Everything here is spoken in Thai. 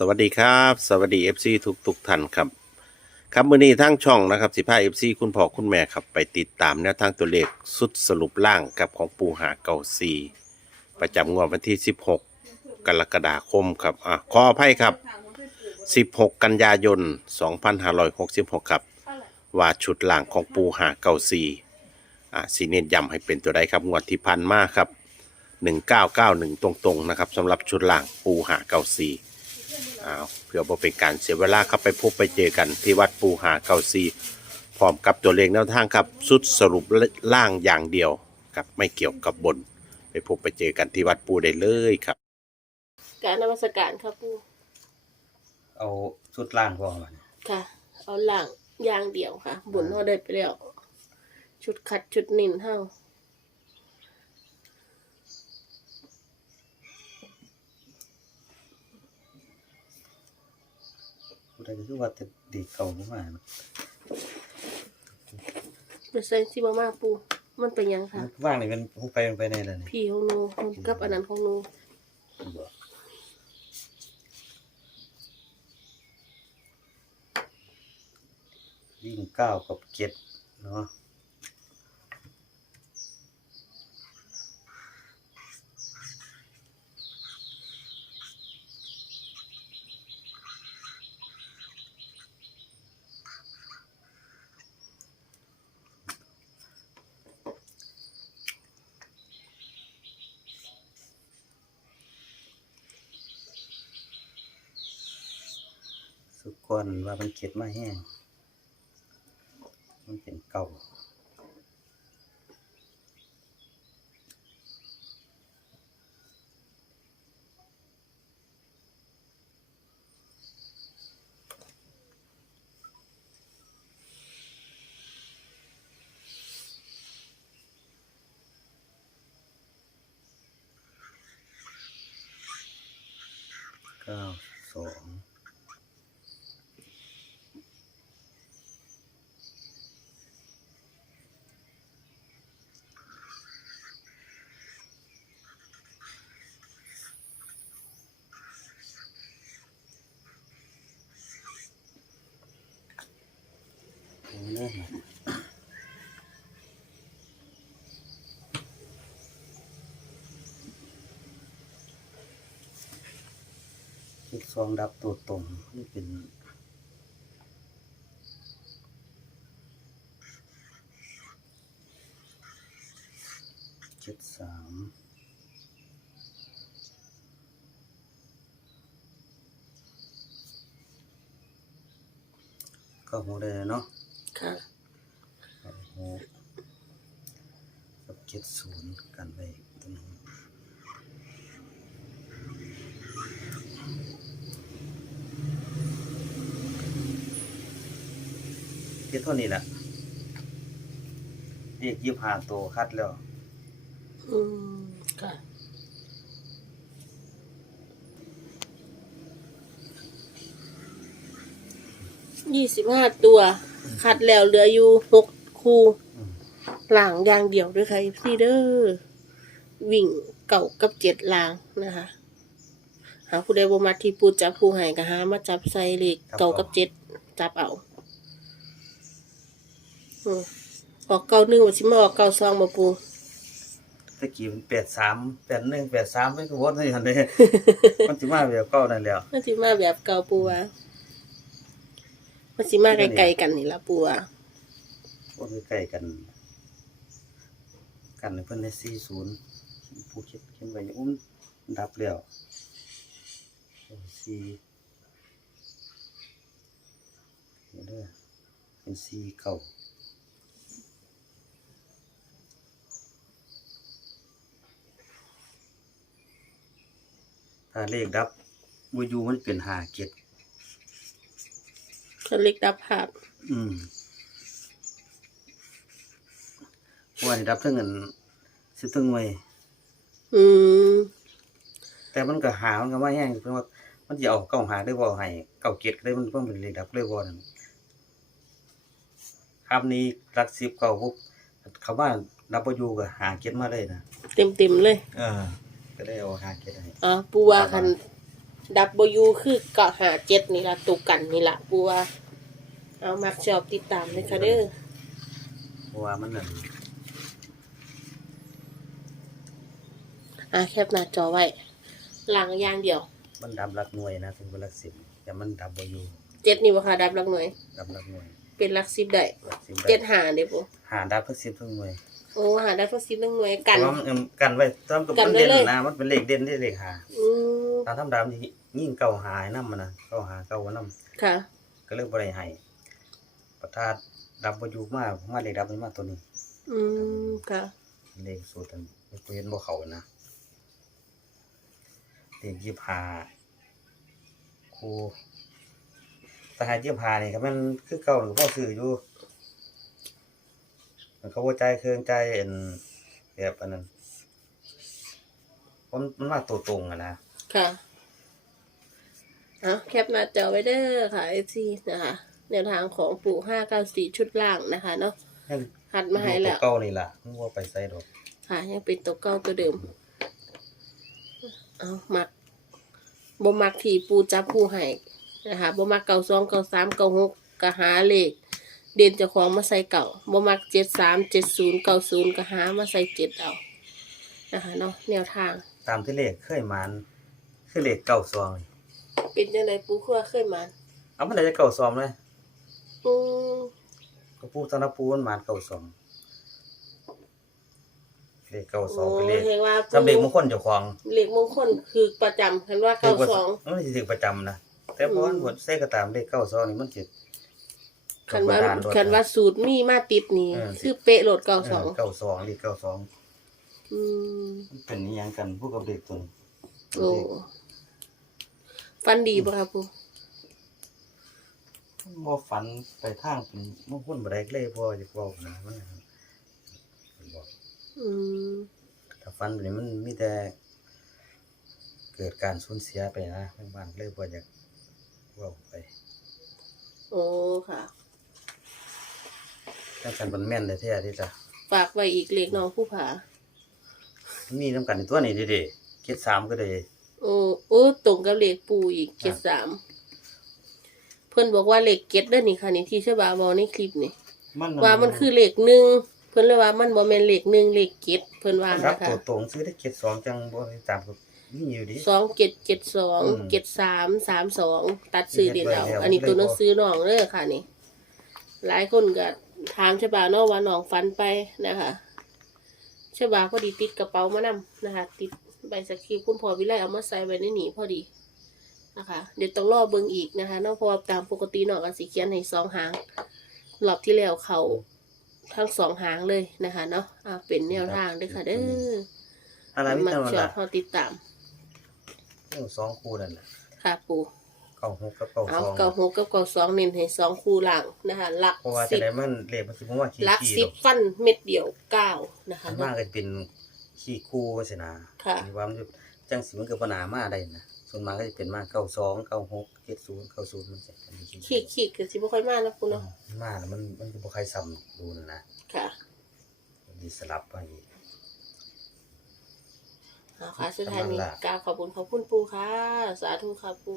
สวัสดีครับ สวัสดี FC ทุกทุกท่านครับ ครับมือนี้ทั้งช่องนะครับสิพา FC คุณพ่อคุณแม่ครับ ไปติดตามแนวทางตัวเลขสุดสรุปล่างกับของปูหาเก่าซีประจำงวดวันที่ 16 กรกฎาคมครับอะขออภัยครับ 16 กันยายน 2566 ครับ ว่าชุดล่างของปูหาเก่าซีอะสีเน้นย้ำให้เป็นตัวใดครับงวดที่พันมากครับ 1991 ตรงๆนะครับสำหรับชุดล่างปูหาเก่าซี อ้าวเพื่อบ่เป็นการเสียเวลาครับไปพบไปเจอกันที่วัดปูหาเกาซีพร้อมกับตัวเลขแนวทางครับสุดสรุปล่างอย่างเดียวครับไม่เกี่ยวกับบน ไปพบไปเจอกันที่วัดปูได้เลยครับ การนมัสการครับปูเอาชุดล่างพอมันค่ะ เอาหลังอย่างเดียวค่ะ บุญเขาได้ไปแล้ว ชุดคัดชุดนินเฮา ผู้ใดก็คือว่าจะดีเก่าบ่มาเปอร์เซ็นต์สิบมากปู มันเป็นหยังค่ะ ว่างนี่มันคงไปมันไปในแล้วนี่พี่ของหนูกับอันนั้นของหนูบ่วิ่งเก้ากับเจ็ดเนาะ ก่อนว่ามันเก็ดมาแห้งมันเป็นเก่า เก้าสอง โอ้ เนี่ยอีกสองดับตัวตรงนี่เป็นเจ็ดสามก็หูได้เลยเนาะ โอ้โหกับเจ็ดศูนย์กันไปตรงนี้ เจ็ดเท่านี้แหละเรียกยิบหาตัวคัดแล้ว อืมค่ะ ยี่สิบห้าตัว คัดแล้วเหลืออยู่หกคู่อืม หลังอยางเดียวด้วยค่ะพี่เด้อวิ่งเก่ากับเจ็ดหลางนะคะ หาผู้ใดบ่มาที่ปูจับผู้ให้ก็หามาจับใส่เลขเก่ากับเจ็ดจับเอา อืมออกเก้าหนึ่งว่าสิมาออกเก้าสองมาปูตะกี้มันแปดสามแปดหนึ่งแปดสามไม่ก็วนให้ทันเลยมันสิมาแบบเก้านั่นแหล้วมันสิมาแบบเก่าปูว่ามันสิมาไกลๆกันนี่ละปูว่าวนใกล้ๆกัน กันให้เพิ่นได้สี่ศูนย์ผู้คิดเขียนไว้อุ้มดับแล้วสี่เห็นเด้อเป็นสี่เก้า ถ้าเลขดับบูยูมันเป็นห้าเจ็ดเขาเล็กดับภาพอืมวันดับทั้งเงินสิบทั้งหน่วย อืมแต่มันก็หามันก็ว่าแห้งเพราะว่ามันจะเอาเก้าหาได้บ่ให้เก้าเกียรได้มันเพิ่มเป็นเลขดับเลยบ่นั่นคำนี้รักสิบเก้าปุ๊บเขาว่าดับบ่อยู่ก็หาเกียรมาเลยนะเต็มๆเลย เออ ก็ได้เอาหาเกียรให้อ่าปูว่าคัน W คือเกาะหาเจ็ดนี่ละตุกกันนี่ละปูว่าเอามักชอบติดตามเลยค่ะเด้อเพราะว่ามันนั่นอะแคปหน้าจอไว้หลังอย่างเดียวมันดับหลักหน่วยนะถึงเป็นหลักสิบแต่มันดับบ่อยู่เจ็ดนี่บ่ค่ะดับหลักหน่วย ดับหลักหน่วยเป็นหลักสิบได้หลักสิบเจ็ดได้หาเด้ปูหาดับทั้งสิบทั้งหน่วย โอ้หาได้เพราะสิบหลักหน่วยกัน เพราะว่ามันกันไว้ตามกับกันมันไว้เด่นเลย นะมันเป็นเลขเด่นที่เลขหาอืมตามธรรมดามันสิยิ่งเก่าหายนำมันนะเก่าหาเก่านํค่ะ ก็เลยบ่ได้ให้ประทาดดับบ่อยู่มามาเลขดับมันมาตัวนี้ อืมค่ะ เลขสูตรนั้นกูเห็นบ่เข้านะเลขยี่ห้าครูแต่หายี่ห้านี่ก็มันคือเก่าหรือพ่อซื้ออยู่ มันเขาบ่จ่ายเครื่องจ่ายอันแบบอันนั้นมันมันมาตัวตรงอะนะค่ะเอาแคปหน้าจอไว้เด้อค่ะไอซีนะคะแนวทางของปู่ห้าเก้าสี่ชุดล่างนะคะเนาะให้หัดมาให้แล้วตัวเก่านี่ล่ะมันบ่ไปใส่ดอกค่ะ ยังเป็นตัวเก้าตัวเดิม เอามักบ่มักที่ปูจับผู้ให้นะคะบ่มักเก่าสองเก่าสามเก่าหกกะหาเลข เด่นเจ้าของมาใส่เก่าบ่มักเจ็ดสามเจ็ดศูนย์เก้าศูนย์กะหามาใส่เจ็ดเอานะคะเนาะแนวทางตามที่เลขเคยมานคือเลขเก่าซองนี่เป็นจังไดปูคั่วเคยมาเอามันได้จะเก่าซองเลยอืมก็ปูตอนนั้นปูมันมานเก่าซองเลขเก่าซองโอ้เป็นเลขเห็นว่าจำเลขมงคลเจ้าของเลขมงคลคือประจำคันว่าเก้าสองมันสิถือประจำนะแต่เพราะว่าอืมหมดเส้ก็ตามเลขเก้าซองนี่มันสิ คันว่าธรรมดโดดคันว่าสูตรมีมาติดนี่เออ คือเป๊ะโหลดเก้าสองเก้าสองเลขเก้าสองอืมมันเป็นอิหยังกันพวกกับเลขตัวนี้โอ้ฟันดีป่ะครับปูบ่ฝันไปทางเป็นมงคลบ่ได้เลยบ่อยากเว้านะมันบอกอืมถ้าฝันแบบนี้มันมีแต่ เกิดการสูญเสียไปนะทางบ้านเลยบ่อยากเว้าไป โอ้ค่ะ จังซั่นมันแม่นแท้ๆที่จ้ะฝากไว้อีกเลขน้องผู้ผามันมีนํกันในตัวนี้เด้ๆเกรดสามก็ได้โอ้โอ้ตรงกับเลขปูอีกเจ็ดสามเพิ่นบอกว่าเลขเก็ดเด้อนี่ค่ะนี่ที่เชบาบอกในคลิปนี่มันว่ามันคือเลขหนึ่งเพิ่นเลยว่ามันบ่แม่นเลขหนึ่งเลขเก็ดเพิ่นว่าครับนะคะตัวตรงซื้อได้เกรดสองจังบ่ได้ตามกับมีอยู่ดิ สองเจ็ดเจ็ดสองอืมเจ็ดสามสามสองตัดซื้อเดียวเฮ็ดไว้แล้ว อันนี้ตัวหนังเลยบ่สือน้องเด้อค่ะนี่ หลายคนก็ ถามชบาเนาะว่าน้องฟันไปนะคะชบาพอดีติดกระเป๋ามานำนะคะ ติดใบสคริปต์คุณพ่อวิไลเอามาใส่ไว้ในหนีพอดีนะคะ เดี๋ยวต้องรอเบิ่งอีกนะคะเนาะเพราะว่าตามปกติน้องก็สิเขียนให้สองหางรอบที่แล้วเขาทั้งสองหางเลยนะคะเนาะอ่าเป็นแนวทางเด้อค่ะเด้ออะไรมีมาแต่ว่าชอบล่ะพอติดตาม เรื่องสองคู่นั่นน่ะค่ะปู เก้าหกกับเก้าเอาสองเก้าหกกับเก้าสองเน้นให้สองคู่หลังนะคะ หลักเพราะว่าสิจะบได้มันเลขมันสิบ่ว่าขี้หลักขี้สิดบอกฟันเม็ดเดียวเก้านะคะอันมากก็เป็นขี้คู่ว่าสินะค่ะ มีความนจังสิมันก็บ่น่ามาได้นะส่วนมากก็จะเป็นมาเก้าสองเก้าหกเจ็ดศูนย์เก้าศูนย์มันสิเป็นขี้ขีดขีดก็สิบ่ค่อยมากนะปูอืเนาะมมาแล้วมันมันก็บ่ใครซ้ำดูนั่นนะค่ะมันสิสลับไปอีก เอาค่ะสุดท้ายนี้ประมาณละกราบขอบคุณขอบคุณปูค่ะ สาธุค่ะปู